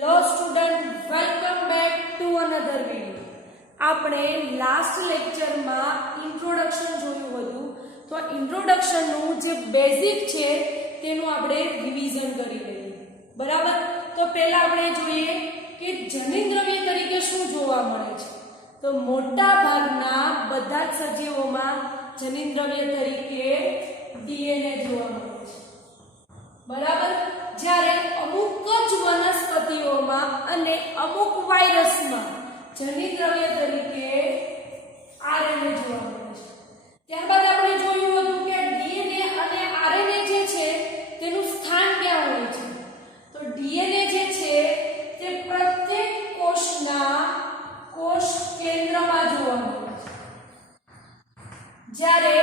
Hello student, welcome back to another video. આપણે last લેક્ચરમાં introduction જોયું હતું. તો ઇન્ટ્રોડક્શનનું જે બેઝિક છે તેનું આપણે રિવિઝન કરી લઈએ. બરાબર? તો પહેલા આપણે જોઈએ કે જનીનદ્રવ્ય તરીકે શું જોવા મળે છે. તો મોટા ભાગના બધા જ સજીવોમાં જનીનદ્રવ્ય તરીકે ડીએનએ જોવા મળે છે. બરાબર? જ્યારે અમુક જ વનસ્પતિઓમાં અને અમુક વાયરસમાં જનીનદ્રવ્ય તરીકે આરએનએ જોવા મળે છે. ત્યારબાદ આપણે જોયું હતું કે ડીએનએ અને આરએનએ જે છે તેનું સ્થાન ક્યાં હોય છે. તો ડીએનએ જે છે તે પ્રત્યેક કોષના કોષ કેન્દ્રમાં જોવા મળે છે, જ્યારે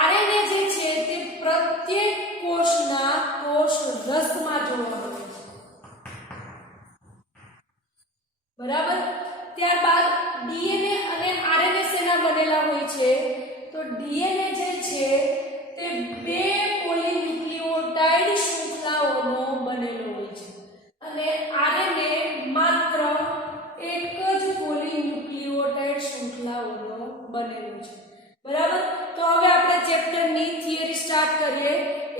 આરએનએ જે છે તે પ્રત્યેક કોષના કોષ રસમાં જોવા મળે છે. બરાબર? ત્યારબાદ ડીએનએ અને આરએનએ શેના બનેલા હોય છે. તો ડીએનએ જે છે તે બે પોલીન્યુક્લિઓટાઇડ શૃંખલાઓનો બનેલો હોય છે અને આરએનએ માત્ર એક જ પોલીન્યુક્લિઓટાઇડ શૃંખલાઓનો બનેલો છે. બરાબર? તો હવે આપણે ચેપ્ટરની થિયરી સ્ટાર્ટ કરીએ.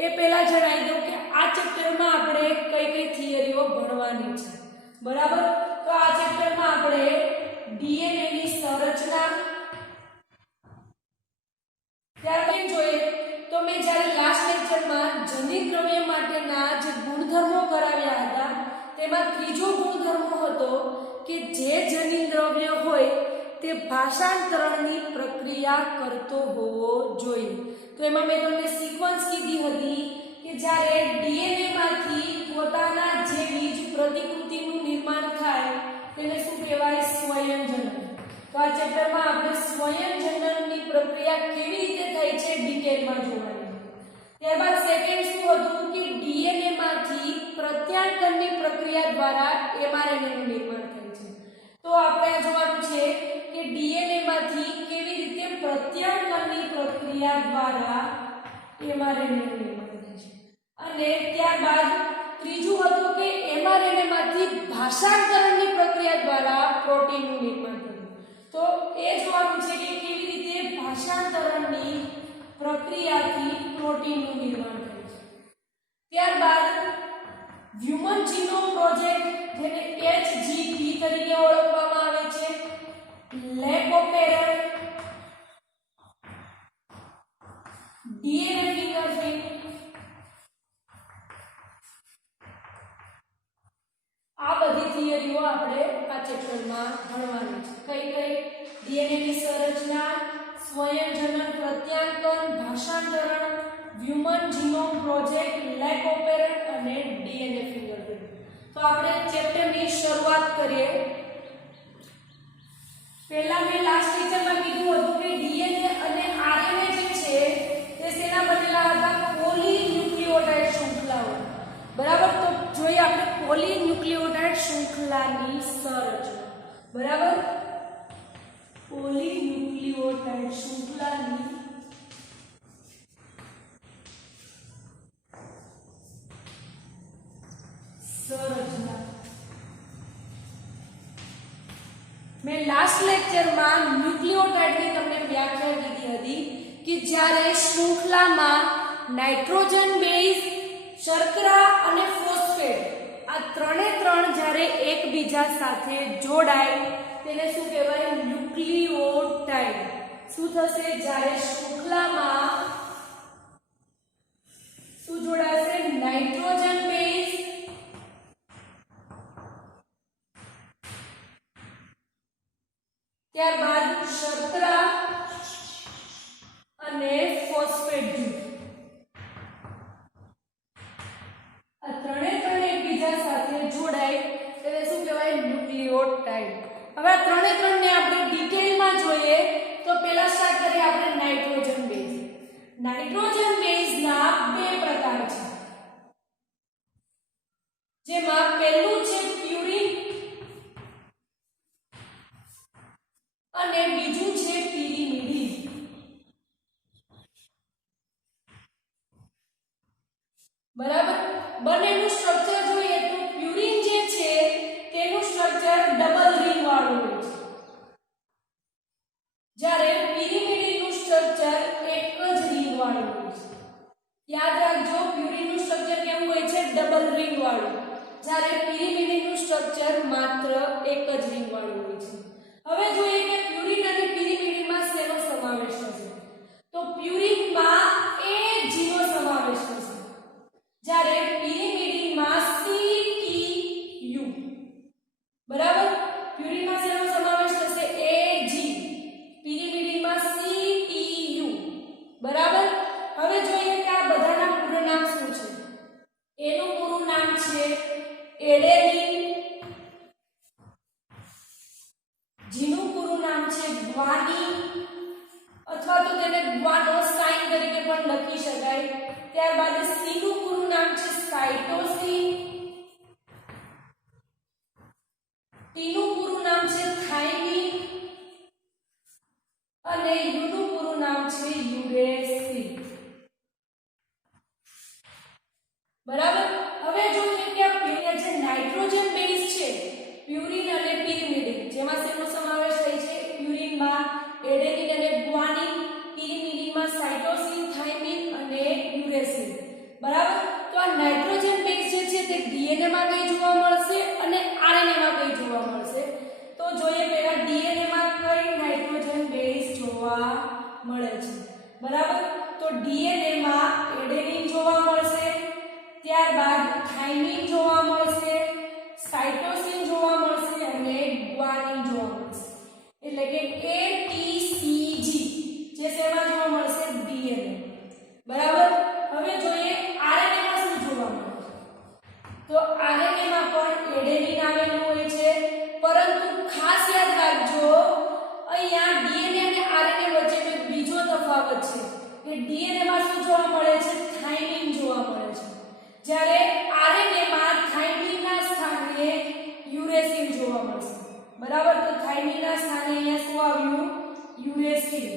એ પહેલા જણાવી દઉં કે આ ચેપ્ટરમાં આપણે કઈ કઈ થિયરીઓ ભણવાની છે. બરાબર? તો આ ચેપ્ટરમાં આપણે ડીએનએ ની સંરચના, ત્યારબાદ જોઈએ તો મેં જ્યારે લાસ્ટ લેક્ચરમાં જનીનદ્રવ્ય માટેના જે ગુણધર્મો કરાવ્યા હતા તેમાં ત્રીજો ગુણધર્મ હતો કે જે જનીનદ્રવ્ય હોય તે ભાષાંતરણની પ્રક્રિયા કરતો હોવો જોઈએ. તો એમાં મેં તમને સિક્વન્સ કીધી હતી કે જ્યારે ડીએનએ માંથી પોતાના જેવી જ પ્રતિકૃતિનું નિર્માણ થાય તેને શું કહેવાય? સ્વયંજનન. તો આ ચેપ્ટરમાં આપણે સ્વયંજનનની પ્રક્રિયા કેવી રીતે થાય છે ડિટેલમાં જોવાની. ત્યારબાદ સેકન્ડ શું હતું કે ડીએનએ માંથી પ્રત્યાંકનની પ્રક્રિયા દ્વારા એમઆરએનએ નું નિર્માણ થાય છે. તો આપણે જોવાનું છે કે ડીએનએ માંથી કેવી રીતે પ્રત્યાંકનની પ્રક્રિયા દ્વારા એમઆરએનએ નું નિર્માણ થાય છે. અને ત્યારબાદ ત્રીજું હતું કે એમઆરએનએ માંથી ભાષાંતરણની પ્રક્રિયા દ્વારા પ્રોટીનનું નિર્માણ થયું. તો એ જોવાનું છે કે કેવી રીતે ભાષાંતરણની પ્રક્રિયાથી પ્રોટીનનું નિર્માણ થાય છે. ત્યારબાદ હ્યુમન જીનોમ પ્રોજેક્ટ, જેને HGP તરીકે ઓળખવામાં આવે છે, લેબ ઓપેરન્ટ, ડીએનએ ફિંગરપ્રિન્ટ, આ બધી થિયરીઓ આપણે આ ચેપ્ટરમાં ભણવાની છે. કઈ કઈ? ડીએનએ ની સંરચના, સ્વયંજનન, પ્રત્યાંકન, ભાષાંતરણ, હ્યુમન જીનોમ પ્રોજેક્ટ, લેબ ઓપેરન્ટ અને ડીએનએ ફિંગરપ્રિન્ટ. તો આપણે ચેપ્ટરની શરૂઆત કરીએ. પહેલા મેં લાસ્ટ લેક્ચરમાં કીધું હતું કે ડીએનએ અને આરએનએ જે છે તે શેના બનેલા હતા? પોલીન્યુક્લિઓટાઇડ શૃંખલાઓ. બરાબર? તો જોઈએ આપણે પોલીન્યુક્લિઓટાઇડ શૃંખલાની સંરચના. બરાબર? પોલીન્યુક્લિઓટાઇડ શૃંખલાની સંરચના. મેં લાસ્ટ લેક્ચરમાં ન્યુક્લિઓટાઇડની તમને વ્યાખ્યા કીધી હતી કે જ્યારે શૃંખલામાં નાઇટ્રોજન બેઝ, શર્કરા અને ફોસ્ફેટ આ ત્રણે ત્રણ જ્યારે એકબીજા સાથે જોડાય તેને શું કહેવાય? ન્યુક્લિઓટાઇડ. શું થશે? જ્યારે શૃંખલામાં શું જોડાશે? નાઇટ્રોજન બેઝ, ત્યારબાદ શર્કરા અને ફોસ્ફેટ જૂથ. આ ત્રણે ત્રણ એકબીજા સાથે જોડાય તેને શું કહેવાય? ન્યુક્લિઓટાઇડ. હવે આ ત્રણે ત્રણને આપણે ડિટેલમાં જોઈએ તો પહેલા સ્ટાર્ટ કરીએ આપણે નાઇટ્રોજન બેઝ. નાઇટ્રોજન બેઝના બે પ્રકાર છે, જેમાં પહેલું છે પ્યુરિન અને બીજું છે પિરિમિડિન. બરાબર? બંનેનું સ્ટ્રક્ચર જોઈએ તો પ્યુરિન જે છે સ્ટ્રક્ચર ડબલ રિંગ વાળું હોય છે, જ્યારે પિરિમિડિનનું સ્ટ્રક્ચર એક જ રિંગ વાળું હોય છે. યાદ રાખજો, પ્યુરિનનું સ્ટ્રક્ચર કેવું હોય છે? ડબલ રિંગ વાળું, જ્યારે પિરિમિડિનનું સ્ટ્રક્ચર માત્ર એક જ રિંગ વાળું હોય છે. હવે જોઈએ કે પ્યુરિન અને પિરિમિડિનમાં શેનો સમાવેશ થશે? તો પ્યુરિનમાં AG નો સમાવેશ થશે, જ્યારે પિરિમિડિનમાં CTU. બરાબર? પ્યુરિનમાં શેનો સમાવેશ થશે? AG. પિરિમિડિનમાં CTU. બરાબર? હવે જોઈએ કે આ બધાના પૂરું નામ શું છે? એનું પૂરું નામ છે એડેનિન, જીનું પૂરું નામ છે ગ્વાનિન, અથવા તો તેને ગ્વાનોસાઇન તરીકે પણ લખી શકાય. ત્યારબાદ સી નું પૂરું નામ છે સાઇટોસિન, ટી નું પૂરું નામ છે થાઇમિન અને યુ નું પૂરું નામ છે યુરેસિન. બરાબર? હવે જોઈએ કે આ જે નાઇટ્રોજન બેઝ છે પ્યુરિન અને પિરિમિડિન, જેમાં શેનો સમાવેશ થાય છે? પ્યુરિનમાં એડેનિન અને ગ્વાનિન, પિરિમિડિનમાં સાઇટોસિન, થાઇમિન અને યુરેસિન. બરાબર? તો આ નાઇટ્રોજન બેઝ જે છે તે ડીએનએ માં કઈ જોવા મળશે અને આરએનએ માં કઈ જોવા મળશે? તો જોઈએ પહેલા ડીએનએ માં કઈ નાઇટ્રોજન બેઝ જોવા મળે છે. બરાબર? તો ડીએનએ માં એડેનિન જોવા મળશે, ત્યારબાદ થાઇમિન જોવા મળશે, સાઇટોસિન જોવા મળશે અને ગ્વાનિન જોવા મળશે. એટલે કે ATCG જે શેમાં જોવા મળશે? ડીએનએ. બરાબર? હવે જોઈએ આરએનએ માં શું જોવા મળે છે? તો આરએનએ માં પણ એડેનિન આવેલું હોય છે, પરંતુ ખાસ યાદ રાખજો અહીંયા ડીએનએ અને આરએનએ વચ્ચેનો એક બીજો તફાવત છે કે ડીએનએ માં શું જોવા મળે છે? થાઇમિન જોવા મળે છે, જ્યારે આરએનએ માં થાઇમિનના સ્થાને યુરેસિન જોવા મળશે. બરાબર? તો થાઇમિનના સ્થાને અહીંયા શું આવ્યું? યુરેસિન.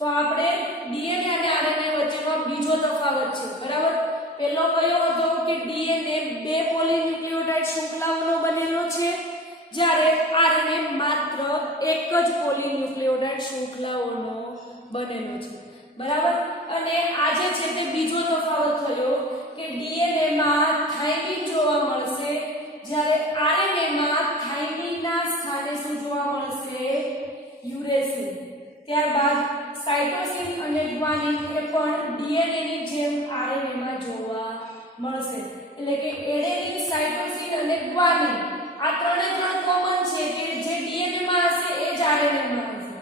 તો આપણે ડીએનએ અને આરએનએ વચ્ચેનો બીજો તફાવત છે. બરાબર? પહેલો કયો હતો કે ડીએનએ બે પોલીન્યુક્લિયોટાઇડ શૃંખલાઓનો બનેલો છે, જ્યારે આરએનએ માત્ર એક જ પોલીન્યુક્લિયોટાઇડ શૃંખલાઓનો બનેલો છે. બરાબર? અને આજે છે તે બીજો તફાવત થયો કે ડીએનએ માં થાઇમિન જોવા મળશે, જ્યારે આરએનએ માં થાઇમિનના સ્થાને શું જોવા મળશે? યુરેસિન. ત્યારબાદ સાઇટોસિન અને ગ્વાનિન એ પણ ડીએનએ ની જેમ આરએનએ માં જોવા મળશે. એટલે કે એડેનિન, સાઇટોસિન અને ગ્વાનિન આ ત્રણે ત્રણ કોમન છે કે જે ડીએનએ માં હશે એ જ આરએનએ માં હશે,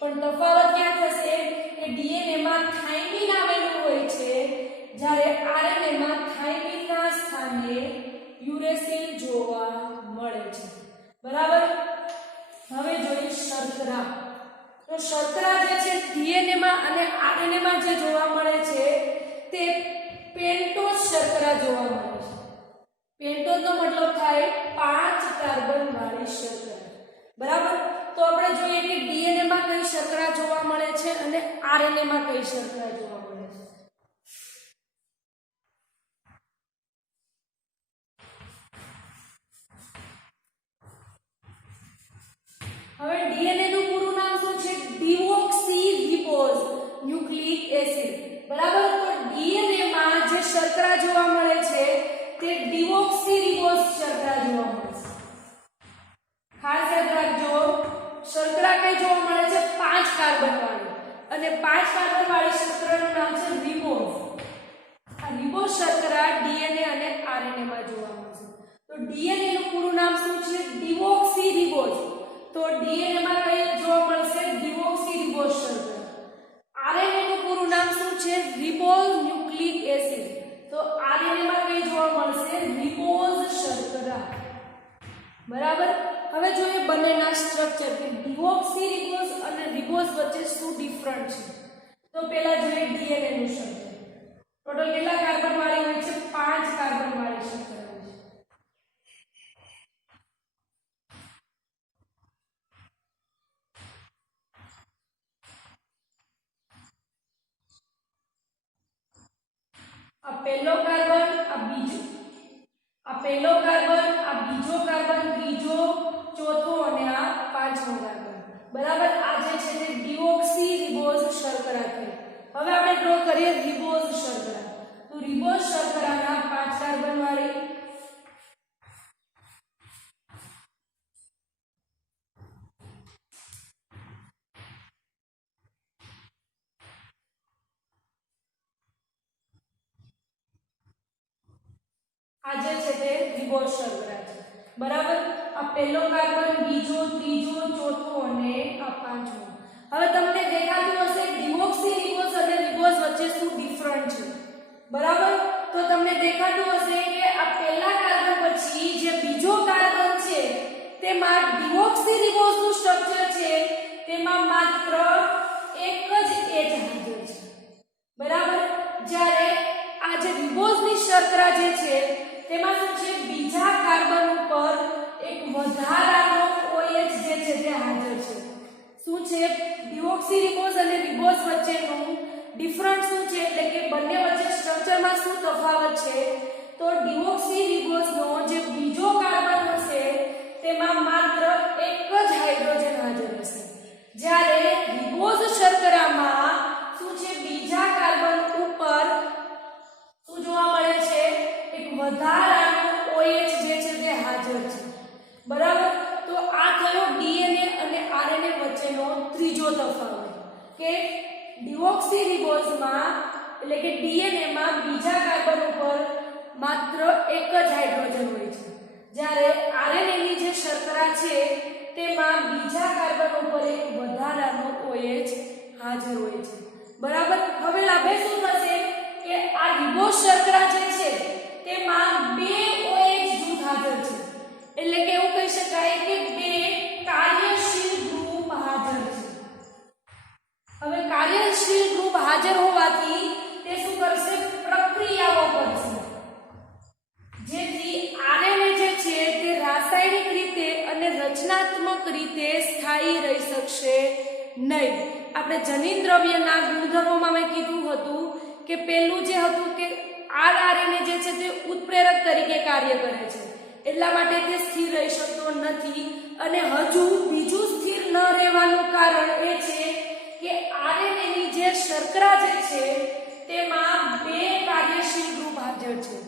પણ તફાવત ક્યાં થશે કે ડીએનએ માં થાઇમિન આવેલું હોય છે, જ્યારે આરએનએ માં થાઇમિનના સ્થાને યુરેસિન જોવા મળે છે. બરાબર? હવે જોઈએ શર્કરા. તો શર્કરા જે છે ડીએનએ માં અને આરએનએ માં જે જોવા મળે છે તે પેન્ટોઝ શર્કરા જોવા મળે છે. પેન્ટોઝ નો મતલબ થાય 5 કાર્બન વાળી શર્કરા. બરાબર? તો આપણે જોઈએ કે ડીએનએ માં કઈ શર્કરા જોવા મળે છે અને આરએનએ માં કઈ શર્કરા જોવા મળે છે. હવે ડીએનએ નું પૂરું નામ શું છે? Deoxyribose nucleic acid. બરાબર? તો ડીએનએ માં જે શર્કરા જોવા મળે છે તે ડીઓક્સીરીબોઝ શર્કરા જોવા મળે છે. ખાસ યાદ રાખજો, શર્કરા કઈ જોવા મળે છે? 5 કાર્બન વાળી, અને 5 કાર્બન વાળી શર્કરાનું નામ છે રિબોઝ. આ રિબોઝ શર્કરા ડીએનએ અને આરએનએ માં જોવા મળશે. તો ડીએનએ નું પૂરું નામ શું છે? ડીઓક્સીરીબોઝ. તો ડીએનએ માં કઈ જોવા મળશે? ડીઓક્સીરીબોઝ શર્કરા. આરએનએ નું પૂરું નામ શું છે? Ribose nucleic acid. તો આરએનએ માં કઈ જોવા મળશે? રિબોઝ શર્કરા. બરાબર? હવે જોઈએ બંનેના સ્ટ્રક્ચર કે ડીઓક્સીરીબોઝ અને રિબોઝ વચ્ચે શું ડિફરન્ટ છે. તો પહેલા જોઈએ ડીએનએ નું સ્ટ્રક્ચર. ટોટલ કેટલા કાર્બન વાળી હોય છે? 5 કાર્બન વાળી શર્કરા હોય છે. આ પહેલો કાર્બન, આ બીજો. આ પહેલો કાર્બન, આ બીજો કાર્બન, ત્રીજો, ચોથો અને આ પાંચમો કાર્બન. બરાબર. આ જે છે તે ડિઓક્સી રિબોઝ શર્કરા છે. હવે આપણે ડ્રો કરીએ રિબોઝ શર્કરા. તો રિબોઝ શર્કરાના 5 કાર્બન વાળી આ જે છે તે રિબોઝ શર્કરા છે. બરાબર. આ પહેલો કાર્બન, બીજો, ત્રીજો, ચોથો અને આ પાંચમો. હવે તમને દેખાતું હશે ડિઓક્સી રિબોઝ અને રિબોઝ વચ્ચે શું ડિફરન્ટ છે. બરાબર. તો તમને દેખાતું હશે કે આ પહેલા કાર્બન પછી જે બીજો કાર્બન છે તેમાં ડિઓક્સી રિબોઝનું સ્ટ્રક્ચર છે તેમાં માત્ર એક જ H હાજર છે. બરાબર. જ્યારે આ જે રિબોઝની શર્કરા જે છે તેમાં શું છે બીજા કાર્બન ઉપર એક વધારાનો OH જે છે તે હાજર છે. શું છે ડિઓક્સી રિબોઝ અને રિબોઝ વચ્ચેનું ડિફરન્સ શું છે એટલે કે બંને વચ્ચે સ્ટ્રક્ચરમાં શું તફાવત છે તો ડિઓક્સી રિબોઝનો જે બીજો કાર્બન હશે તેમાં માત્ર એક જ હાઇડ્રોજન હાજર હશે. જ્યારે રિબોઝ શર્કરામાં શું છે બીજા કાર્બન ઉપર શું જોવા મળે છે એક વધારાનો OH જે છે તે હાજર છે. બરાબર. તો આ થયો DNA અને RNA વચ્ચેનો ત્રીજો તફાવત કે ડિઓક્સી રિબોઝમાં એટલે કે DNA માં બીજા કાર્બન ઉપર માત્ર એક જ હાઇડ્રોજન હોય છે. જ્યારે RNA ની જે શર્કરા છે તેમાં બીજા કાર્બન ઉપર એક વધારાનો OH હાજર હોય છે. બરાબર. હવે લાભે શું થશે કે આ રિબોઝ શર્કરા જે છે તેમાં બે OH જૂથ હાજર છે. એટલે કે એવું કહી શકાય કે બે કાર્યશીલ ગ્રુપ હાજર છે. હવે કાર્યશીલ ગ્રુપ હાજર હોવાથી તે શું કરશે પ્રક્રિયાઓ કરશે જેથી RNA જે છે તે રાસાયણિક રીતે અને રચનાત્મક રીતે સ્થાયી રહી શકશે નહીં. આપણે જનીન દ્રવ્યના ગુણધર્મોમાં મેં કીધું હતું કે પહેલું જે હતું કે RNA જે છે તે ઉત્પ્રેરક તરીકે કાર્ય કરે છે એટલા માટે તે સ્થિર રહી શકતો નથી. અને હજુ બીજું સ્થિર ન રહેવાનું કારણ એ છે કે RNA ની જે શર્કરા જે છે તેમાં બે કાર્યશીલ ગ્રુપ હાજર છે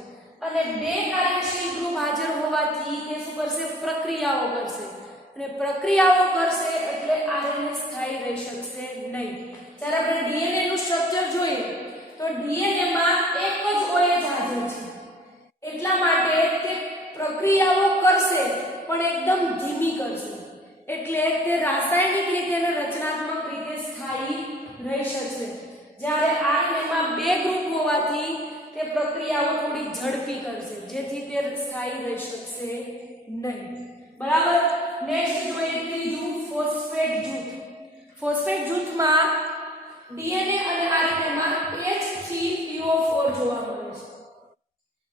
અને બે કાર્યશીલ ગ્રુપ હાજર હોવાથી તે શું કરશે પ્રક્રિયાઓ કરશે અને પ્રક્રિયાઓ કરશે એટલે RNA સ્થાયી રહી શકશે નહીં. જ્યારે આપણે DNA નું સ્ટ્રક્ચર જોઈએ તો DNA માં એક જ OH હાજર છે એટલા માટે તે પ્રક્રિયાઓ કરશે પણ એકદમ ધીમી કરશે એટલે તે રાસાયણિક રીતે અને રચનાત્મક રીતે સ્થાયી રહી શકશે. જ્યારે RNA માં બે ગ્રુપ હોવાથી તે પ્રક્રિયાઓ થોડી ઝડપી કરશે જેથી તે સ્થાયી રહી શકશે નહીં. બરાબર. નેક્સ્ટ જોઈએ ત્રીજું ફોસ્ફેટ જૂથ. ફોસ્ફેટ જૂથમાં DNA અને RNA માં H3PO4 જોવા મળે છે.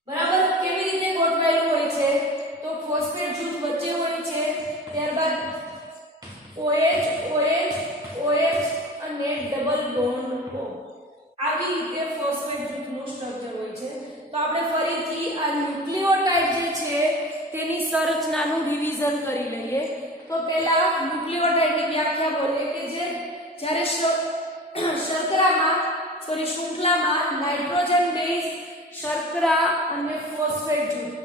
બરાબર. કેવી રીતે ગોઠવાયેલું હોય છે તો ફોસ્ફેટ જૂથ વચ્ચે હોય છે ત્યારબાદ OH અને ડબલ બોન્ડ O. આવી રીતે ફોસ્ફેટ જૂથનું સ્ટ્રક્ચર હોય છે. તો આપણે ફરીથી આ ન્યુક્લિયોટાઇડ જે છે તેની સંરચનાનું રિવિઝન કરી લઈએ. તો પહેલા ન્યુક્લિયોટાઇડની વ્યાખ્યા બોલીએ કે જે જ્યારે શૃંખલામાં નાઇટ્રોજન બેઝ શર્કરા અને ફોસ્ફેટ જૂથ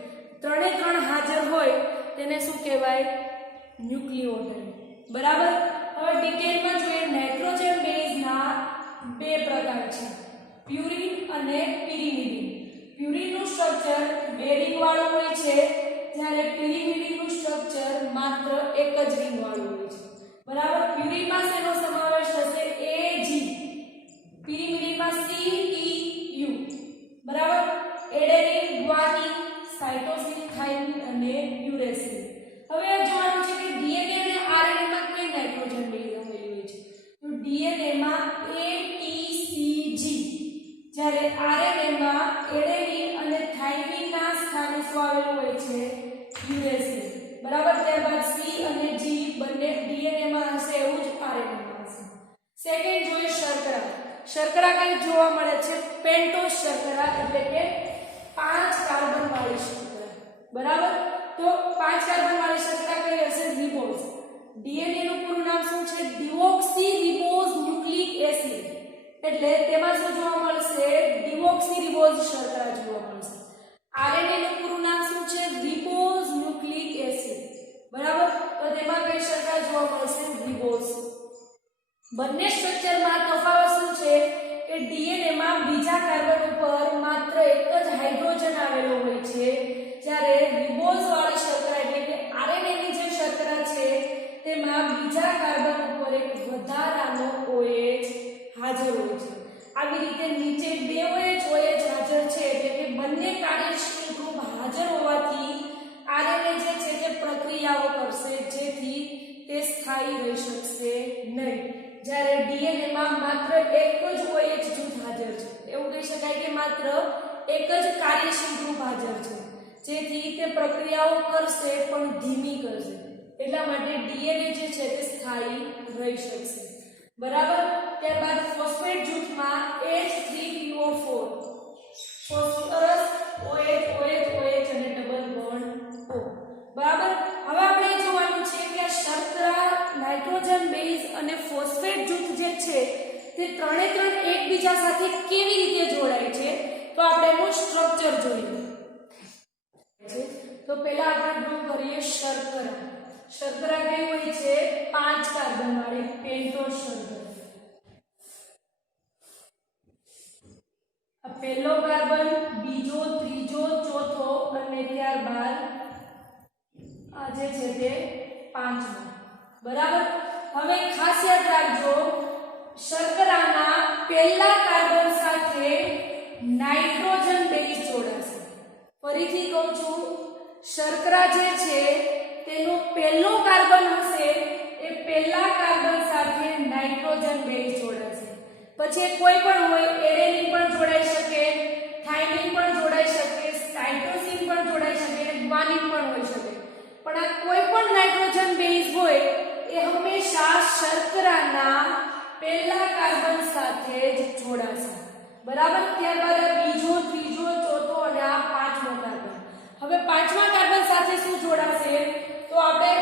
ત્રણે હાજર હોય તેને શું કહેવાય ન્યુક્લિયોટાઇડ. બરાબર. હવે ડિટેલમાં જોઈએ નાઇટ્રોજન બેઝના બે પ્રકાર છે પ્યુરિન અને પિરિમિડિન. પ્યુરિનનું સ્ટ્રક્ચર બેરિંગ વાળું હોય છે જ્યારે પિરિમિડિનનું સ્ટ્રક્ચર માત્ર એક જ રિંગ વાળું હોય છે. બરાબર. પ્યુરિનમાં શેનો સમાવેશ થશે AG, પિરિમિડિનમાં CTU. બરાબર. એડેનિન, ગ્વાનિન, સાઇટોસિન, થાઇમિન અને યુરેસિન. હવે જોવાનું છે કે DNA અને RNA માં કઈ નાઇટ્રોજન બેઝ આવેલી હોય છે તો DNA માં ATCG જ્યારે RNA માં એડેનિન અને થાઇમિનના સ્થાને શું આવેલું હોય છે યુરેસિન. બરાબર. ત્યારબાદ C અને G બંને DNA માં હશે એવું જ RNA માં હશે. સેકન્ડ જોઈએ શર્કરા. શર્કરા કઈ જોવા મળે છે પેન્ટોઝ શર્કરા એટલે કે 5 કાર્બન વાળી શર્કરા. બરાબર. તો 5 કાર્બન વાળી શર્કરા કઈ હશે? રિબોઝ. ડીએનએ નું પૂરું નામ શું છે? Deoxy ribose nucleic acid. એટલે તેમાં શું જોવા મળશે? ડિઓક્સી રિબોઝ શર્કરા જોવા મળશે. આરએનએ નું પૂરું નામ શું છે? Ribose nucleic acid. બરાબર. તો તેમાં કઈ શર્કરા જોવા મળશે? રિબોઝ. બંને સ્ટ્રક્ચરમાં તફાવત શું છે કે ડીએનએ માં બીજા કાર્બન ઉપર માત્ર એક જ હાઇડ્રોજન આવેલો હોય છે, જ્યારે રિબોઝ વાળી શર્કરા એટલે કે આરએનએ ની જે શર્કરા છે તેમાં બીજા કાર્બન ઉપર એક વધારાનો OH હાજર હોય છે. આવી રીતે નીચે બે OH હાજર છે એટલે કે બંને કાર્યશીલ ગ્રુપ હાજર હોવાથી આરએનએ જે છે તે પ્રક્રિયાઓ કરશે જેથી તે સ્થાયી રહી શકશે નહીં, જ્યારે ડીએનએ માં માત્ર એક જ OH જૂથ હાજર છે. એવું કહી શકાય કે માત્ર એક જ કાર્યશીલ ગ્રુપ હાજર છે જેથી તે પ્રક્રિયાઓ કરશે પણ ધીમી કરશે, એટલા માટે ડીએનએ જે છે તે સ્થાયી રહી શકશે. બરાબર. ત્યારબાદ ફોસ્ફેટ જૂથમાં H3PO4 ફોસ્ફરસ OH અને ડબલ બોન્ડ O. બરાબર. હવે આપણે જોવાનું છે કે આ શર્કરા, નાઇટ્રોજન બેઝ અને ફોસ્ફેટ જૂથ જે છે તે ત્રણે ત્રણ એકબીજા સાથે કેવી રીતે જોડાય છે, તો આપણે એનું સ્ટ્રક્ચર જોઈએ. તો પહેલા આપણે ડ્રો કરીએ શર્કરા. શર્કરા કઈ હોય છે? 5 કાર્બન વાળી પેન્ટોઝ શર્કરા. આ પહેલો કાર્બન, બીજો, ત્રીજો, ચોથો અને ત્યારબાદ આ જે છે તે 5મો. બરાબર. હવે ખાસ યાદ રાખજો, શર્કરાના પહેલા કાર્બન સાથે નાઇટ્રોજન બેઝ જોડાશે. ફરીથી કહું છું, શર્કરા જે છે તેનો પહેલો કાર્બન હશે એ પહેલા કાર્બન સાથે નાઇટ્રોજન બેઝ જોડાશે. પછી કોઈ પણ હોય, એડેનિન પણ જોડાઈ શકે, થાઇમિન પણ જોડાઈ શકે, સાઇટોસિન પણ જોડાઈ શકે અને ગ્વાનિન પણ હોઈ શકે, પણ આ કોઈ પણ નાઇટ્રોજન બેઝ હોય એ હંમેશા શર્કરાના પહેલા કાર્બન સાથે જ જોડાશે. બરાબર. ત્યારબાદ બીજો, ત્રીજો, ચોથો અને આ 5મો કાર્બન. હવે 5મા કાર્બન સાથે શું જોડાશે? તો આપણે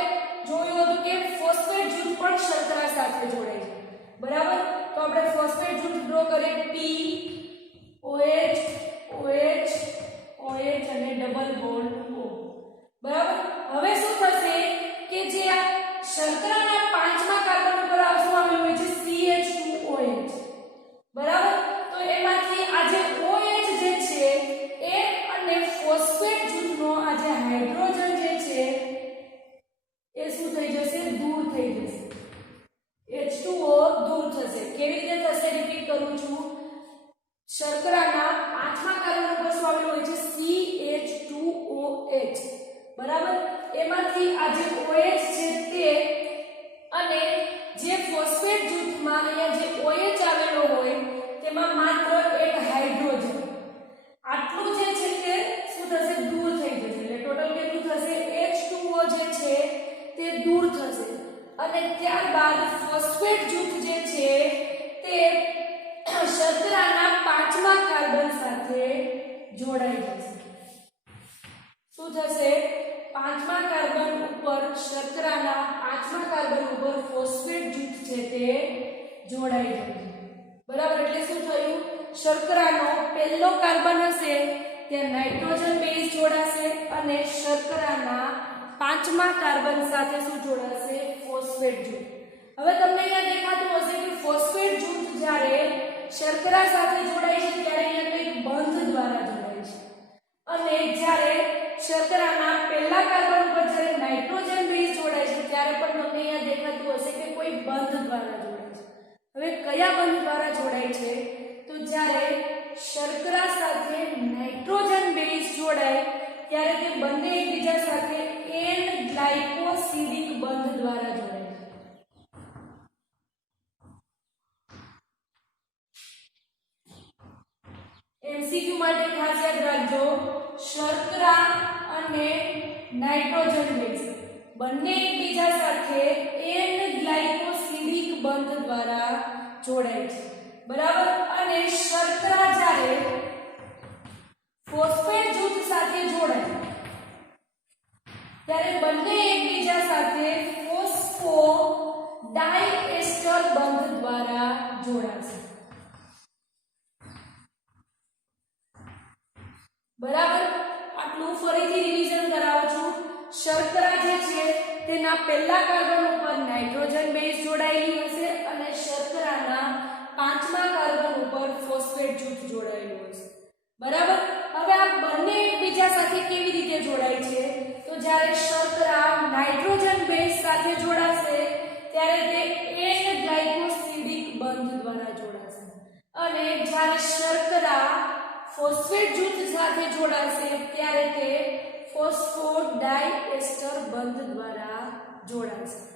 જોયું હતું કે ફોસ્ફેટ જૂથ પણ શર્કરા સાથે જોડાય છે. બરાબર. તો આપણે ફોસ્ફેટ જૂથ ડ્રો કરીએ. P OH અને ડબલ બોન્ડ O. બરાબર. હવે શું થશે કે જે આ શર્કરાના 5મા કાર્બન ઉપર શું આવેલું હોય છે? CH2OH. બરાબર. તો એમાંથી આ જે OH જે છે એ અને ફોસ્ફેટ જૂથનો આ જે હાઇડ્રોજન જે છે એ શું થઈ જશે? દૂર થઈ જશે. H2O દૂર થશે. કેવી રીતે થશે? રિપીટ કરું છું. શર્કરાના 5મા કાર્બન ઉપર શું આવેલું હોય છે? CH2OH. બરાબર. એમાંથી આ જે OH છે તે અને જે ફોસ્ફેટ જૂથમાં અહીંયા જે OH આવેલો હોય તેમાં માત્ર એક હાઇડ્રોજન, આટલું જે છે તે શું થશે? દૂર થઈ જશે. એટલે ટોટલ કેટલું થશે? H2O જે છે તે દૂર થશે અને ત્યારબાદ ફોસ્ફેટ જૂથ જે છે તે શર્કરાના 5મા કાર્બન સાથે જોડાઈ જશે. શું થશે? 5મા કાર્બન ઉપર શર્કરાના 5મા કાર્બન ઉપર ફોસ્ફેટ જૂથ છે તે જોડાઈ જશે. બરાબર. એટલે શું થયું? શર્કરાનો પહેલો કાર્બન હશે ત્યાં નાઇટ્રોજન બેઝ જોડાશે અને શર્કરાના 5મા કાર્બન સાથે શું જોડાશે? ફોસ્ફેટ જૂથ. હવે તમને અહીંયા દેખાતું હશે કે ફોસ્ફેટ જૂથ જ્યારે શર્કરા સાથે જોડાય છે ત્યારે અહીંયા કંઈક બંધ દ્વારા જોડાય છે અને જ્યારે શર્કરાના પહેલા કાર્બન ઉપર જ્યારે નાઇટ્રોજન બેઝ જોડાય છે ત્યારે પણ તમને અહીંયા દેખાતું હશે કે કોઈ બંધ દ્વારા જોડાય છે. હવે કયા બંધ દ્વારા જોડાય છે? તો જ્યારે શર્કરા સાથે નાઇટ્રોજન બેઝ જોડાય ત્યારે તે બંને એકબીજા સાથે N ગ્લાયકોસિડિક બંધ દ્વારા જોડાય છે. MCQ માટે ખાસ યાદ રાખજો, શર્કરા અને નાઇટ્રોજન બેઝ બંને એકબીજા સાથે N ગ્લાયકોસિડિક બંધ દ્વારા જોડાય છે. બરાબર. અને શર્કરા જ્યારે ફોસ્ફેટ જૂથ સાથે જોડાય બરાબર, આટલું ફરીથી રિવિઝન કરાવું છું. શર્કરા જે છે તેના પહેલા કાર્બન ઉપર નાઇટ્રોજન બેઝ જોડાયેલી હશે અને શર્કરાના પાંચમા કાર્બન ઉપર ફોસ્ફેટ જૂથ જોડાયેલું હશે. બરાબર, હવે આ બંને એકબીજા સાથે કેવી રીતે જોડાય છે? તો જ્યારે શર્કરા નાઇટ્રોજન બેઝ સાથે જોડાશે ત્યારે તે એક ગ્લાયકોસિડિક બંધ દ્વારા જોડાશે અને જ્યારે શર્કરા ફોસ્ફેટ જૂથ સાથે જોડાશે ત્યારે તે ફોસ્ફોડાયએસ્ટર બંધ દ્વારા જોડાશે.